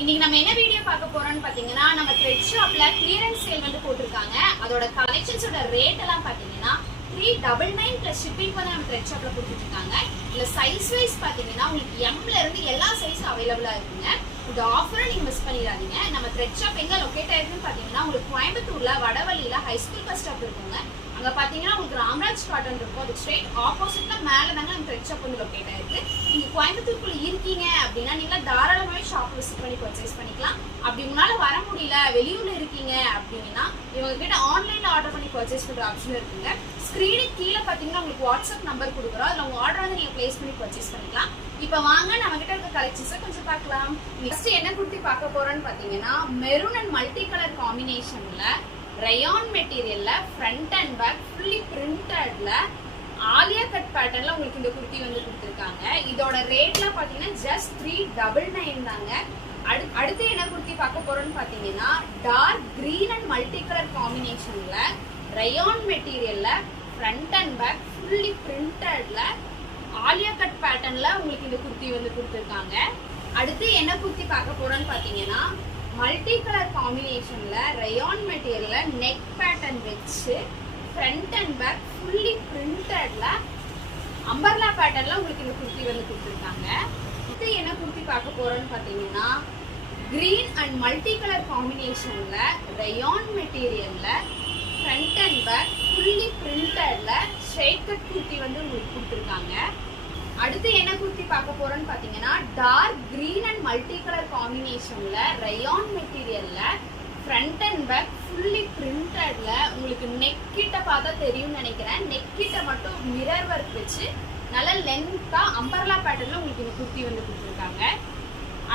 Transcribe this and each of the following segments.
இன்னைக்கு நம்ம என்ன வீடியோ பார்க்க போறோம்னு பாத்தீங்கன்னா நம்ம த்ரெட் ஷாப்ல கிளியரன்ஸ் சேல் வந்து போட்டுருக்காங்க. அதோட கலெக்ஷன்ஸோட ரேட் எல்லாம் பாத்தீங்கன்னா 399 பிளஸ் ஷிப்பிங் வந்து நம்ம த்ரெட் ஷாப்ல கொடுத்துட்டு இருக்காங்க. இல்ல சைஸ் வைஸ் பாத்தீங்கன்னா உங்களுக்கு எம்ல இருந்து எல்லா சைஸும் அவைலபிளா இருக்குங்க. இந்த ஆஃபரை நீங்க மிஸ் பண்ணிடாதீங்க. நம்ம த்ரெட் ஷாப் எங்க லொகேட் ஆயிருக்குன்னு பாத்தீங்கன்னா உங்களுக்கு கோயம்புத்தூர்ல வடவள்ளியில ஹை ஸ்கூல் பஸ் ஸ்டாப் இருக்குங்க. அங்க பாத்தீங்கன்னா உங்களுக்கு ராம்ராஜ் காட்டன் இருக்கும். அது ஸ்ட்ரெயிட் ஆப்போசிட்ல மேல தாங்க நம்ம த்ரெட் ஷாப் வந்து லொகேட் ஆயிருக்கு. நீங்க கோயம்புத்தூருக்குள்ள இருக்கீங்க அப்படின்னா நீங்க தாராளமாவே ஷாப் விசிட் பண்ணி பர்ச்சேஸ் பண்ணிக்கலாம். அப்படி உங்களால வர முடியல, வெளியூர்ல இருக்கீங்க அப்படின்னா இவங்க கிட்ட ஆன்லைன்ல ஆர்டர் பண்ணி பர்ச்சேஸ் பண்ற ஆப்ஷன் இருக்குங்க. ஸ்கிரீனுக்கு கீழே பாத்தீங்கன்னா உங்களுக்கு வாட்ஸ்அப் நம்பர் கொடுக்குறோம். அதுல உங்க ஆர்டர் வந்து நீங்க பிளேஸ் பண்ணி பர்ச்சேஸ் பண்ணிக்கலாம். இப்ப வாங்க நம்ம கிட்ட இருக்க கலெக்ஷன்ஸை கொஞ்சம் பார்க்கலாம். நெக்ஸ்ட் என்ன குர்த்தி பார்க்க போறோம்னு பாத்தீங்கன்னா மெரூன் அண்ட் மல்டி கலர் காம்பினேஷன்ல ரயான் மெட்டீரியல்ல ஃப்ரண்ட் அண்ட் பேக் ஃபுல்லி பிரிண்டட்ல ஆலியா கட் பேட்டர்ன்ல உங்களுக்கு இந்த குர்த்தி வந்து கொடுத்துருக்காங்க. இதோட ரேட்ல பாத்தீங்கன்னா ஜஸ்ட் 399 தாங்க. அடுத்து என்ன குர்த்தி பார்க்க போறோம்னு பாத்தீங்கன்னா dark green and multi colour காம்பினேஷன்ல ரயான் மெட்டீரியல்ல ஃப்ரண்ட் அண்ட் பேக் ஃபுல்லி பிரிண்டட்ல ஆலியா கட் பேட்டர்ன்ல உங்களுக்கு இந்த குர்த்தி வந்து கொடுத்துருக்காங்க. அடுத்து என்ன குர்த்தி பார்க்க போறோம்னு பாத்தீங்கன்னா மல்டி கலர் காம்பினேஷன்ல ரயான் மெட்டீரியல்ல நெக் பேட்டர்ன் வச்சு ஃப்ரண்ட் அண்ட் பேக் ஃபுல்லி பிரிண்டட்ல அம்பர்லா பேட்டர்ன்ல உங்களுக்கு இந்த குர்த்தி வந்து கொடுத்துருக்காங்க. அடுத்து என்ன குர்த்தி பார்க்க போறோம்னு பாத்தீங்கன்னா கிரீன் அண்ட் மல்டி கலர் காம்பினேஷன்ல ரயான் மெட்டீரியல்ல ஃப்ரண்ட் அண்ட் பேக் ஃபுல்லி பிரிண்டட்ல ஷேக் கட் குர்த்தி வந்து உங்களுக்கு கொடுத்துருக்காங்க. அடுத்து என்ன குர்த்தி பார்க்க போறோம்னு பாத்தீங்கன்னா dark green and multi colour காம்பினேஷன்ல ரயான் மெட்டீரியல்ல ஃப்ரண்ட் அண்ட் பேக் ஃபுல்லி பிரிண்டட்ல உங்களுக்கு நெக் கிட்ட பார்த்தா தெரியும்னு நினைக்கிறேன். நெக் கிட்ட மட்டும் மிரர் ஒர்க் வச்சு நல்ல லென்த்தா அம்பர்லா பேட்டர்ன்ல உங்களுக்கு இந்த குர்த்தி வந்து கொடுத்துருக்காங்க.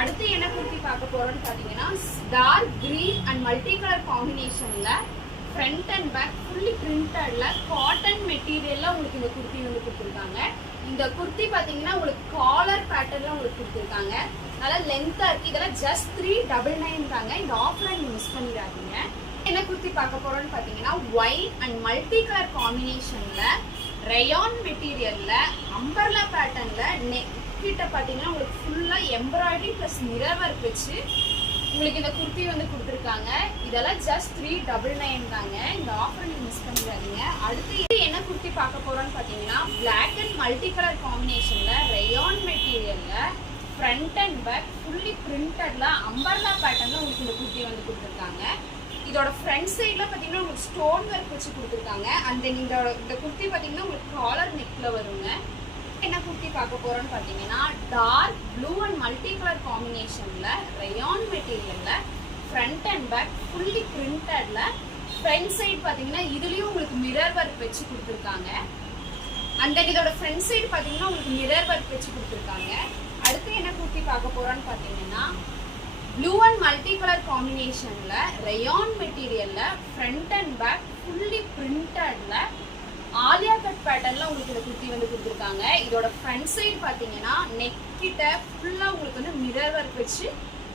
அடுத்து என்ன குர்த்தி பார்க்க போறோம்னு பாத்தீங்கன்னா dark green and multi colour காம்பினேஷன்ல ஃப்ரண்ட் அண்ட் பேக் ஃபுல்லி பிரிண்டட்ல காட்டன் மெட்டீரியல்ல உங்களுக்கு இந்த குர்த்தி வந்து கொடுத்துருக்காங்க. இந்த குர்த்தி பாத்தீங்கன்னா உங்களுக்கு காலர் பேட்டர்ன்ல உங்களுக்கு கொடுத்துருக்காங்க. நல்லா லென்த்தா இருக்கு. இதெல்லாம் ஜஸ்ட் 399 தாங்க. இந்த ஆஃபரை நீங்க மிஸ் பண்ணிடாதீங்க. என்ன குர்த்தி பார்க்க போறோம்னு பாத்தீங்கன்னா ஒயிட் அண்ட் மல்டி கலர் காம்பினேஷன்ல ரயான் மெட்டீரியல்ல அம்பர்லா பேட்டர்ன்ல நெக் கிட்ட பாத்தீங்கன்னா உங்களுக்கு ஃபுல்லா எம்ப்ராய்டரி பிளஸ் மிரர் ஒர்க் வச்சு உங்களுக்கு இந்த குர்த்தி வந்து கொடுத்துருக்காங்க. இதெல்லாம் ஜஸ்ட் 399 தாங்க. இந்த ஆஃபர் நீங்க மிஸ் பண்ணிடாதீங்க. அடுத்து என்ன குர்த்தி பார்க்க போறோம்னு பாத்தீங்கன்னா பிளாக் அண்ட் மல்டி கலர் காம்பினேஷன்ல ரயான் மெட்டீரியல்ல ஃப்ரண்ட் அண்ட் பேக் ஃபுல்லி பிரிண்டட்ல அம்பர்லா பேட்டர்ன்ல உங்களுக்கு இந்த குர்த்தி வந்து கொடுத்துருக்காங்க. இதோட ஃப்ரண்ட் சைட்ல பாத்தீங்கன்னா உங்களுக்கு ஸ்டோன் ஒர்க் வச்சு கொடுத்துருக்காங்க. அந்த இந்த குர்த்தி பாத்தீங்கன்னா உங்களுக்கு காலர் நெக்ல வருங்க. என்ன குர்த்தி பார்க்க போறோம்னு பாத்தீங்கன்னா dark blue and multi colour காம்பினேஷன்ல ரயான் மெட்டீரியல்ல ஃப்ரண்ட் அண்ட் பேக் ஃபுல்லி பிரிண்டட்ல ஃப்ரண்ட் சைடு பாத்தீங்கன்னா இதுலயும் உங்களுக்கு மிரர் ஒர்க் வச்சு கொடுத்துருக்காங்க. அந்த இதோட ஃப்ரண்ட் சைடு பாத்தீங்கன்னா உங்களுக்கு மிரர் ஒர்க் வச்சு கொடுத்துருக்காங்க. அடுத்து என்ன குர்த்தி பார்க்க போறோம்னு பாத்தீங்கன்னா ப்ளூ அண்ட் மல்டி கலர் காம்பினேஷன்ல ரயான் மெட்டீரியல்ல ஃப்ரண்ட் அண்ட் பேக் ஃபுல்லி பிரிண்டட்ல ஆலியா கட் பேட்டர்ன்ல உங்களுக்கு இந்த குர்த்தி வந்து கொடுத்துருக்காங்க. இதோட ஃப்ரண்ட் சைடு பாத்தீங்கன்னா நெக் கிட்ட ஃபுல்லா உங்களுக்கு வந்து மிரர் ஒர்க் வச்சு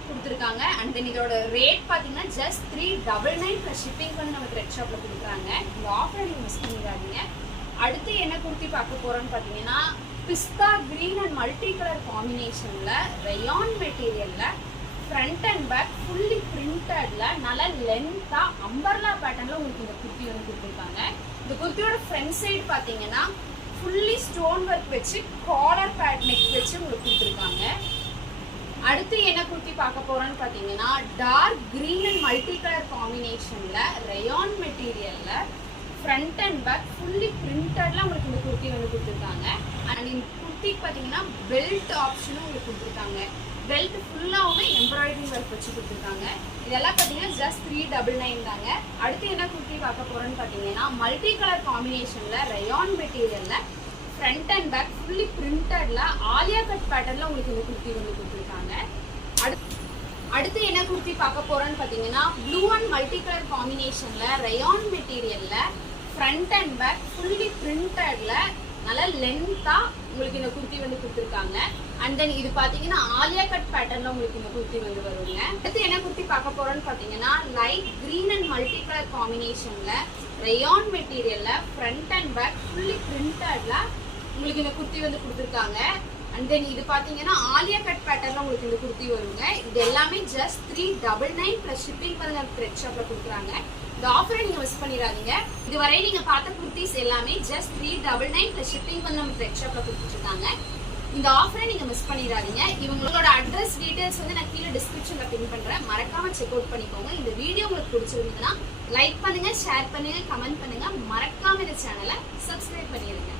கொடுத்துருக்காங்க. அண்ட் தென் இதோட ரேட் பாத்தீங்கன்னா ஜஸ்ட் 399 பிளஸ் ஷிப்பிங் வந்து நம்ம த்ரெட் ஷாப்ல கொடுக்குறாங்க. இந்த ஆஃபரை நீங்க மிஸ் பண்ணிடாதீங்க. அடுத்து என்ன குர்த்தி பார்க்க போறோம்னு பாத்தீங்கன்னா pista green and multi colour காம்பினேஷன்ல ரயான் மெட்டீரியல்ல ஃப்ரண்ட் அண்ட் பேக் ஃபுல்லி பிரிண்டட்ல நல்ல லென்த்தா அம்பர்லா பேட்டர்ன்ல உங்களுக்கு இந்த குர்த்தி வந்து கொடுத்துருக்காங்க. இந்த குர்த்தியோட ஃப்ரண்ட் சைடு பாத்தீங்கன்னா ஃபுல்லி ஸ்டோன் ஒர்க் வச்சு காலர் பேட் நெக் வச்சு உங்களுக்கு கொடுத்துருக்காங்க. அடுத்து என்ன குர்த்தி பார்க்க போறோம்னு பாத்தீங்கன்னா dark green and multi colour காம்பினேஷன்ல ரயான் மெட்டீரியல்ல ஃப்ரண்ட் அண்ட் பேக் ஃபுல்லி பிரிண்டட்ல உங்களுக்கு இந்த குர்த்தி வந்து கொடுத்துருக்காங்க. அண்ட் இந்த குர்த்திக்கு பாத்தீங்கன்னா பெல்ட் ஆப்ஷனும் உங்களுக்கு கொடுத்துருக்காங்க. பெல்ட் ஃபுல்லாவுமே எம்ப்ராய்டரி ஒர்க் வச்சு கொடுத்துருக்காங்க. இதெல்லாம் பாத்தீங்கன்னா ஜஸ்ட் 399 தாங்க. அடுத்து என்ன குர்த்தி பார்க்க போறோம்னு பாத்தீங்கன்னா மல்டி கலர் காம்பினேஷன்ல ரயான் மெட்டீரியல்ல ஃப்ரண்ட் அண்ட் பேக் ஃபுல்லி பிரிண்டட்ல ஆலியா கட் பேட்டர்ன்ல உங்களுக்கு இந்த குர்த்தி வந்து கொடுத்துருக்காங்க. அடுத்து என்ன குர்த்தி பார்க்க போறோம்னு பாத்தீங்கன்னா ப்ளூ அண்ட் மல்டி கலர் காம்பினேஷன்ல ரயான் மெட்டீரியல்ல ஃப்ரண்ட் அண்ட் பேக் ஃபுல்லி பிரிண்டட்ல நல்ல லென்த்தா உங்களுக்கு இந்த குர்த்தி வந்து கொடுத்துருக்காங்க. அண்ட் தென் இது பாத்தீங்கன்னா ஆலியா கட் பேட்டர்ன்ல உங்களுக்கு இந்த குர்த்தி வந்து வருங்க. அடுத்து என்ன குர்த்தி பார்க்க போறோம்னு பாத்தீங்கன்னா light green and multi colour காம்பினேஷன்ல ரயான் மெட்டீரியல்ல ஃப்ரண்ட் அண்ட் பேக் ஃபுல்லி பிரிண்டட்ல உங்களுக்கு இந்த குர்த்தி வந்து கொடுத்துருக்காங்க. அண்ட் தென் இது பாத்தீங்கன்னா ஆலியா கட் பேட்டர்ன்ல உங்களுக்கு இந்த குர்த்தி வருங்க. இது எல்லாமே ஜஸ்ட் 399 பிளஸ் ஷிப்பிங் பாருங்க த்ரெட் ஷாப்ல கொடுக்குறாங்க. இந்த ஆஃபரை நீங்க மிஸ் பண்ணிடாதீங்க. இதுவரை நீங்க பார்த்த குர்த்திஸ் எல்லாமே ஜஸ்ட் 399 பிளஸ் ஷிப்பிங் வந்து நம்ம த்ரெட் ஷாப்ல கொடுத்துட்டு இருக்காங்க. இந்த ஆஃபரை நீங்க மிஸ் பண்ணிடாதீங்க. இவங்களோட அட்ரஸ் டீடைல்ஸ் வந்து நான் கீழே டிஸ்கிரிப்ஷன்ல பின் பண்றேன். மறக்காம செக் அவுட் பண்ணிக்கோங்க. இந்த வீடியோ உங்களுக்கு பிடிச்சிருந்ததுன்னா லைக் பண்ணுங்க, ஷேர் பண்ணுங்க, கமெண்ட் பண்ணுங்க. மறக்காம இந்த சேனலை சப்ஸ்கிரைப் பண்ணிடுங்க.